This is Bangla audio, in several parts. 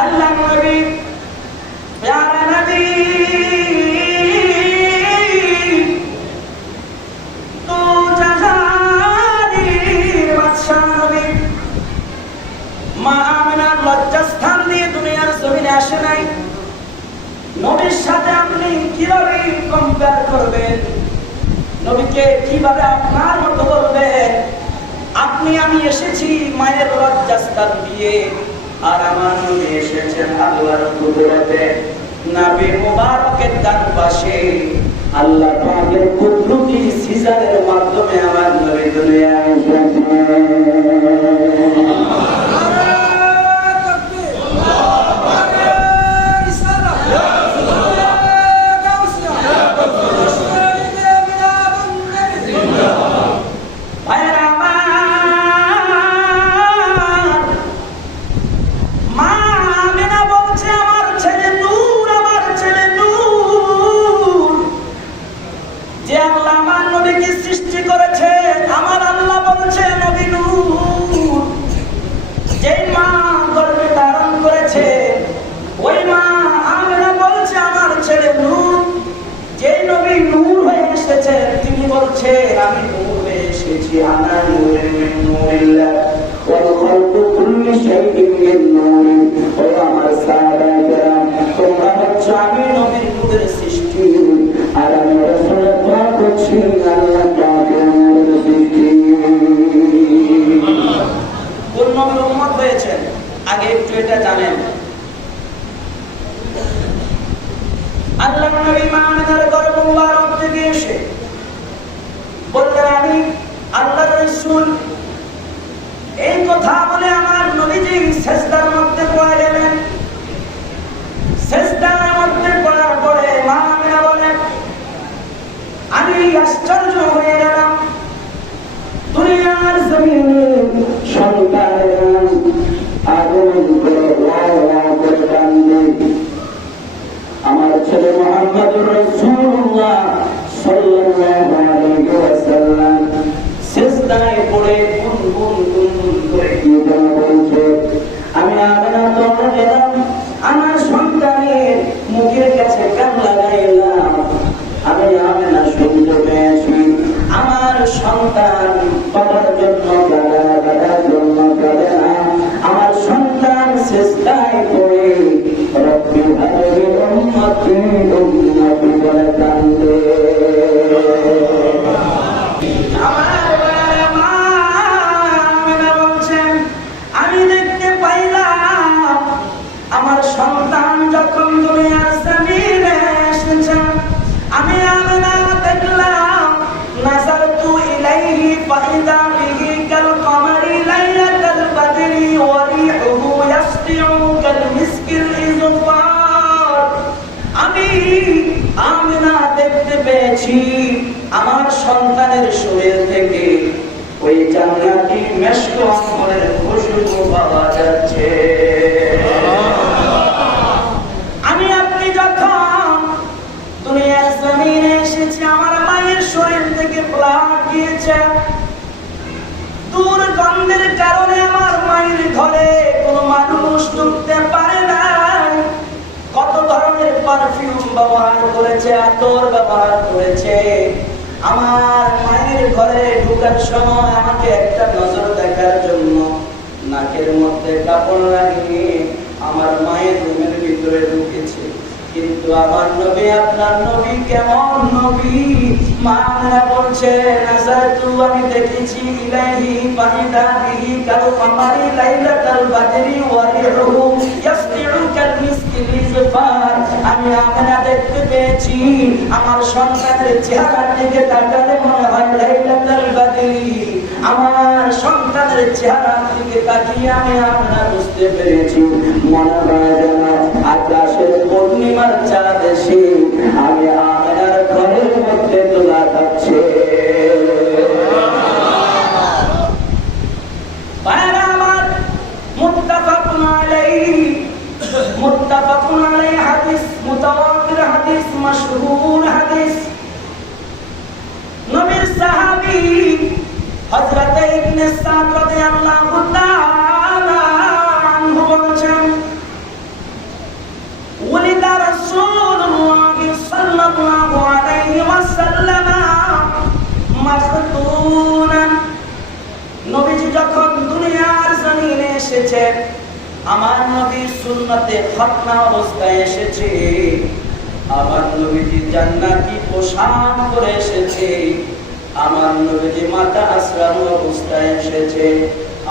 আল্লাহ নবী প্যারা নবী তো জাহানের বাদশা নবী মা আমিনার লজ্জাস্থান দিয়ে দুনিয়ার জমিনে আসে নাই। নবীর সাথে আপনি কিভাবে কম্পেয়ার করবেন? নবীকে কিভাবে আপনার মতো বলবেন? আপনি আমি এসেছি মায়ের লজ্জাস্থান দিয়ে, আর আমার নবী এসেছেন আল্লাহর কুদরতে। নবী মুবারকের ডান পাশে আল্লাহ পাকের কুদরতি সিজারের মাধ্যমে আমার নবী দুনিয়ায় এসেছেন। আমি নূর হয়ে এসেছি, আনা নূরে মিন নূরিল্লাহ ওয়াল খালকু কুল্লু শাইইন মিন নূরি। ও আমার সাহাবায়ে তোমরা হচ্ছে আমি নবীর নূরের সৃষ্টি, আর আমি রাসূল পাক হচ্ছি আল্লাহ পাকের নূরের সৃষ্টি। কোন নবীর উম্মত হয়েছেন আগে একটু এটা জানেন। আল্লাহ নবী মামিনার গর্ভ মুবারক থেকে এসে বললেন আমি আল্লাহর রাসূল। এই কথা বলে আমার নবীজি সিজদার মধ্যে পড়ে গেলেন। সিজদার মধ্যে পড়ার পরে মা আমিনা বলেন আমি আশ্চর্য হয়ে গেলাম, দুনিয়ার জমিনে সন্তানেরা আগুন করে করে কান্দে, আমার ছেলে মুহাম্মদুর রাসূলুল্লাহ সাল্লাল্লাহু আলাইহি ওয়াসাল্লাম সিজদায় পড়ে গুনগুন করে কি বলছে, আমি আমিনা দৌড়ে গেলাম, আমার সন্তানের মুখের কাছে কান লাগাইলাম। আমি আমিনা শুনতে পেয়েছি আমার সন্তান বাবার জন্য কাঁদে না, বাবার জন্য কাঁদে না, আমার সন্তান সিজদায় পড়ে রব্বি হাবলি উম্মতি উম্মতি বলে কাঁদে। আমার সন্তান যখন দুনিয়ার জমিনে এসেছে, আমি আমিনা দেখলাম নাযারতু ইলাইহি ফাইদা বিহি কাল কমারি লাইলাতাল বদরি ওয়া রিহুহু ইয়াসতিউ কাল মিসকিল ইজফার। আমি আমিনা দেখতে পেয়েছি আমার সন্তানের শরীর থেকে ওই জান্নাতি মেশক আম্বরের খুশবু পাওয়া যাচ্ছে। আমি আপনি যখন দুনিয়ার জমিনে এসেছি, আমার মায়ের শরীর থেকে ব্লাড গিয়েছে, দুর্গন্ধের কারণে আমার মায়ের ঘরে কোনো মানুষ ঢুকতে পারে না। কত ধরনের পারফিউম ব্যবহার করেছে, আতর ব্যবহার করেছে। আমার মায়ের ঘরে ঢোকার সময় আমাকে একটা নজর দেখার জন্য নাকের মধ্যে কাপড় লাগিয়ে আমার মায়ের রুমের ভিতরে ঢুকেছে। কিন্তু আমার নবী, আপনার নবী কেমন নবী? মা আমিনা বলছে নাযারতু, আমি দেখেছি ইলাইহি ফাইদা বিহি কাল কমারি লাইলাতাল বদরি ওয়া রিহুহু ইয়াসতিউ কাল মিসকিল ইজফার। আমি আমিনা দেখতে পেয়েছি আমার সন্তানের চেহারার দিকে তাকালে মনে হয় লাইলাতুল বদরি। আমার সন্তানের চেহারার দিকে তাকিয়ে আমি আমিনা বুঝতে পেরেছি মনে হয় যেন আকাশের পূর্ণিমার চাঁদ এসে আমি আমিনার ঘরের মধ্যে দোলা খাচ্ছে। আমার মুত্তাফাকুন আলাইহি হাদিস, মুতাওয়াতির হাদিস, মাশহুর হাদিস। নবীর সাহাবী হযরত ইবনে সাদ রাদিয়াল্লাহু তাআলা আনহু বলেছেন এসেছে, আমার নবীর সুন্নতে খতনা অবস্থায় এসেছে, আমার নবীজি জান্নাতি পোশাক পরে এসেছে, আমার নবীজি মাথা আশ্রানো অবস্থায় এসেছে,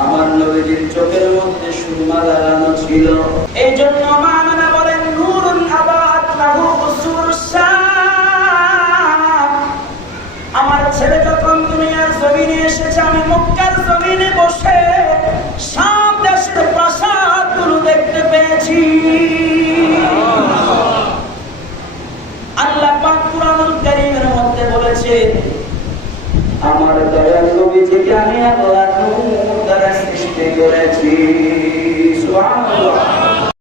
আমার নবীজির চোখের মধ্যে সুরমা লাগানো ছিল। এই জন্য মা আমেনা বলেন নূরুন আবাত লাহু কুসুরুস শাম। আমার ছেলে যখন দুনিয়ার জমিনে এসেছে, আমি মক্কার জমিনে বসে শাম দেশের প্রাসাদগুলো দেখতে পেয়েছি। আল্লাহ পাক কুরআনুল কারীমের মধ্যে বলেছেন, আমার দয়াল নবীজিকে আমি আল্লাহ নূর দ্বারা সৃষ্টি করেছি।